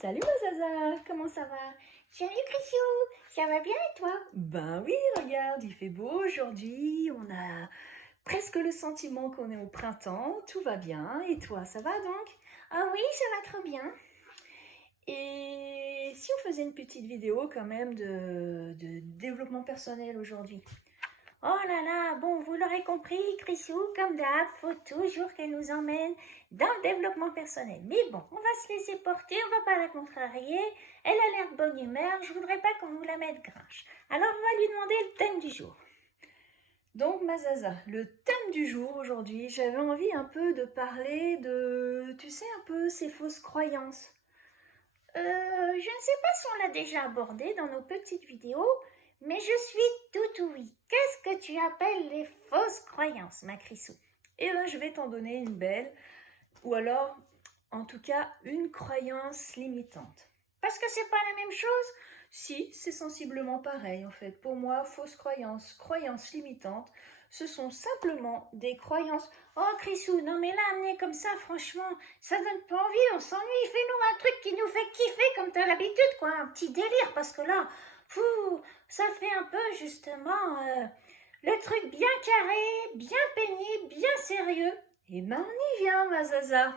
Salut ma Zaza, comment ça va? Salut Chrisou, ça va bien et toi? Ben oui, regarde, il fait beau aujourd'hui, on a presque le sentiment qu'on est au printemps, tout va bien. Et toi, ça va donc? Ah oui, ça va trop bien. Et si on faisait une petite vidéo quand même de développement personnel aujourd'hui? Oh là là, bon, vous l'aurez compris, Chrisou, comme d'hab, faut toujours qu'elle nous emmène dans le développement personnel. Mais bon, on va se laisser porter, on va pas la contrarier. Elle a l'air de bonne humeur, je voudrais pas qu'on nous la mette grinche. Alors on va lui demander le thème du jour. Donc ma Zaza, le thème du jour aujourd'hui, j'avais envie un peu de parler de, tu sais, un peu ces fausses croyances. Je ne sais pas si on l'a déjà abordé dans nos petites vidéos, mais je suis tout oui. Qu'est-ce que tu appelles les fausses croyances, ma Chrisou? Eh ben, je vais t'en donner une belle, ou alors, en tout cas, une croyance limitante. Parce que c'est pas la même chose. Si, c'est sensiblement pareil en fait. Pour moi, fausses croyances, croyances limitantes, ce sont simplement des croyances. Oh Chrisou, non mais là, amener comme ça, franchement, ça donne pas envie, on s'ennuie. Fais-nous un truc qui nous fait kiffer comme t'as l'habitude, quoi. Un petit délire, parce que là, fou, ça fait un peu justement le truc bien carré, bien pénible, bien sérieux. Eh ben, on y vient, ma Zaza.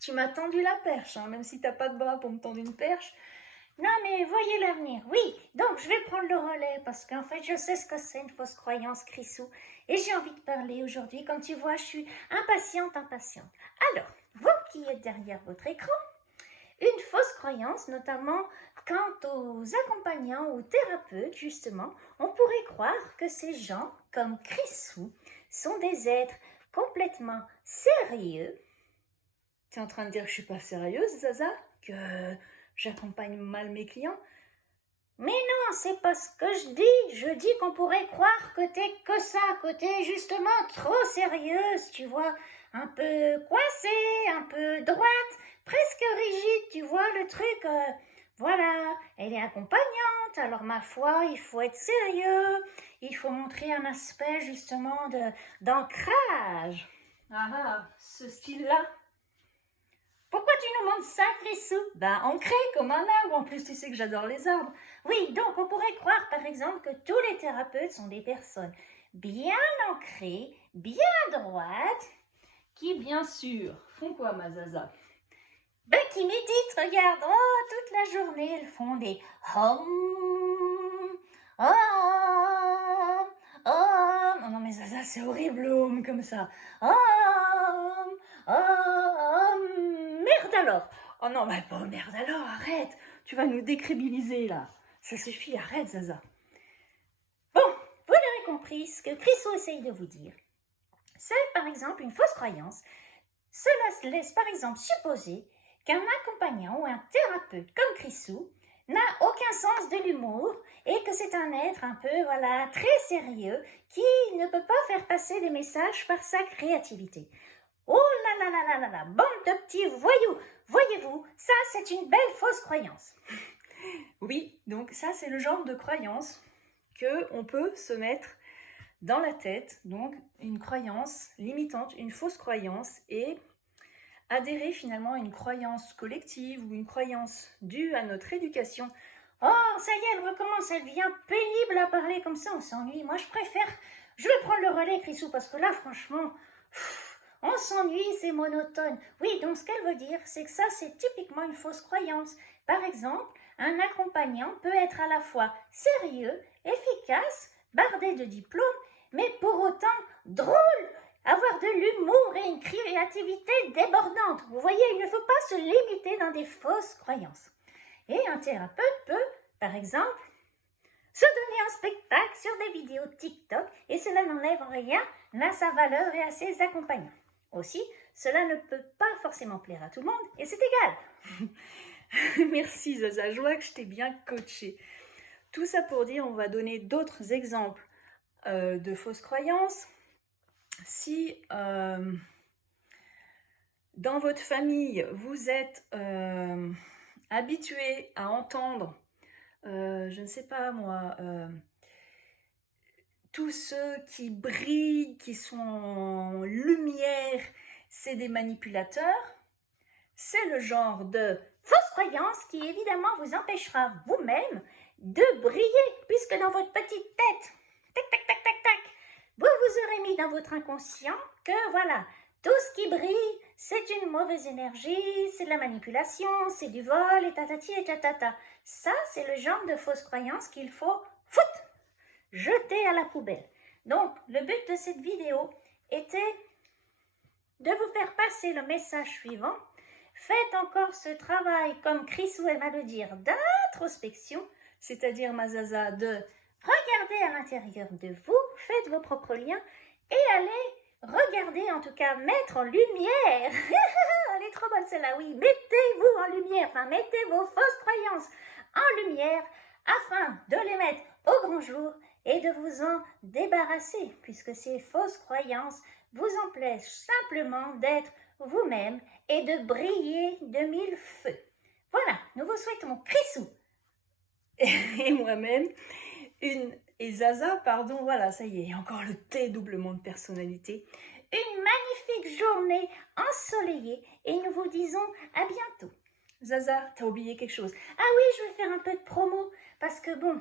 Tu m'as tendu la perche, hein, même si t'as pas de bras pour me tendre une perche. Non mais voyez l'avenir, oui, donc je vais prendre le relais parce qu'en fait je sais ce que c'est une fausse croyance, Chrisou, et j'ai envie de parler aujourd'hui, comme tu vois je suis impatiente. Alors, vous qui êtes derrière votre écran, une fausse croyance, notamment quant aux accompagnants ou thérapeutes justement, on pourrait croire que ces gens, comme Chrisou, sont des êtres complètement sérieux. T'es en train de dire que je suis pas sérieuse, Zaza? Que j'accompagne mal mes clients? Mais non, c'est pas ce que je dis. Je dis qu'on pourrait croire que t'es que ça, que t'es justement trop sérieuse, tu vois. Un peu coincée, un peu droite, presque rigide, tu vois le truc. Voilà, elle est accompagnante, alors ma foi, il faut être sérieux. Il faut montrer un aspect justement d'ancrage. Ah, ce style-là? Pourquoi tu nous montres ça, Chrisou? Ben, ancré comme un arbre. En plus, tu sais que j'adore les arbres. Oui, donc on pourrait croire par exemple que tous les thérapeutes sont des personnes bien ancrées, bien droites, Qui, bien sûr, font quoi, ma Zaza? ben qui méditent, regarde, oh, toute la journée, elles font des hum, hum, hum. Non mais Zaza, c'est horrible le home comme ça. Hum, merde alors. Oh non, mais pas merde alors, arrête. Tu vas nous décrédibiliser là. Ça suffit, arrête Zaza. Bon, vous l'aurez compris, ce que Chriso essaye de vous dire, c'est par exemple une fausse croyance. Cela laisse par exemple supposer qu'un accompagnant ou un thérapeute comme Chrisou n'a aucun sens de l'humour et que c'est un être un peu voilà très sérieux qui ne peut pas faire passer des messages par sa créativité. Oh là là là là là là, bande de petits voyous. Voyez-vous, ça c'est une belle fausse croyance. Oui, donc ça c'est le genre de croyance que on peut se mettre dans la tête, donc une croyance limitante, une fausse croyance, et adhérer finalement à une croyance collective ou une croyance due à notre éducation. Oh, ça y est, elle recommence, elle devient pénible à parler comme ça, on s'ennuie. Moi, je vais prendre le relais, Chrisou, parce que là, franchement, on s'ennuie, c'est monotone. Oui, donc ce qu'elle veut dire, c'est que ça, c'est typiquement une fausse croyance. Par exemple, un accompagnant peut être à la fois sérieux, efficace, bardé de diplômes, mais pour autant drôle, avoir de l'humour et une créativité débordante. Vous voyez, il ne faut pas se limiter dans des fausses croyances. Et un thérapeute peut, par exemple, se donner un spectacle sur des vidéos TikTok et cela n'enlève en rien à sa valeur et à ses accompagnants. Aussi, cela ne peut pas forcément plaire à tout le monde et c'est égal. Merci Zaza, je vois que je t'ai bien coaché. Tout ça pour dire, on va donner d'autres exemples de fausses croyances. Si dans votre famille, vous êtes habitué à entendre, je ne sais pas moi, tous ceux qui brillent, qui sont en lumière, c'est des manipulateurs. c'est le genre de fausse croyance qui évidemment vous empêchera vous-même de briller, puisque dans votre petite tête, tac, tac, tac, tac, tac, vous vous aurez mis dans votre inconscient que voilà, tout ce qui brille, c'est une mauvaise énergie, c'est de la manipulation, c'est du vol, et tatati et tatata. Ça, c'est le genre de fausse croyance qu'il faut jeter à la poubelle. Donc, le but de cette vidéo était de vous faire passer le message suivant. Faites encore ce travail, comme Chrisou aime à le dire, d'introspection, c'est-à-dire ma zaza de regardez à l'intérieur de vous, faites vos propres liens et allez regarder, en tout cas mettre en lumière. Elle est trop bonne celle-là, oui. Mettez-vous en lumière, enfin mettez vos fausses croyances en lumière afin de les mettre au grand jour et de vous en débarrasser, puisque ces fausses croyances vous empêchent simplement d'être vous-même et de briller de mille feux. Voilà, nous vous souhaitons Chrisou et moi-même et Zaza, pardon, voilà, ça y est, encore le dédoublement de personnalité. Une magnifique journée ensoleillée et nous vous disons à bientôt. Zaza, t'as oublié quelque chose? Ah oui, je vais faire un peu de promo parce que bon,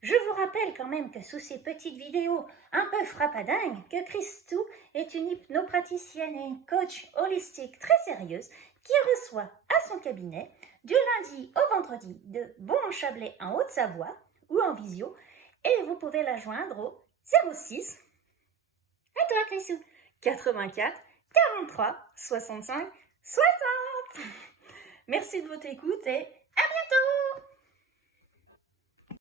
je vous rappelle quand même que sous ces petites vidéos un peu frappadingues, que Christou est une hypnopraticienne et une coach holistique très sérieuse qui reçoit à son cabinet du lundi au vendredi de Bon-Chablais en Haute-Savoie ou en visio et vous pouvez la joindre au 06. À toi Christou. 84 43 65 60. Merci de votre écoute et à bientôt.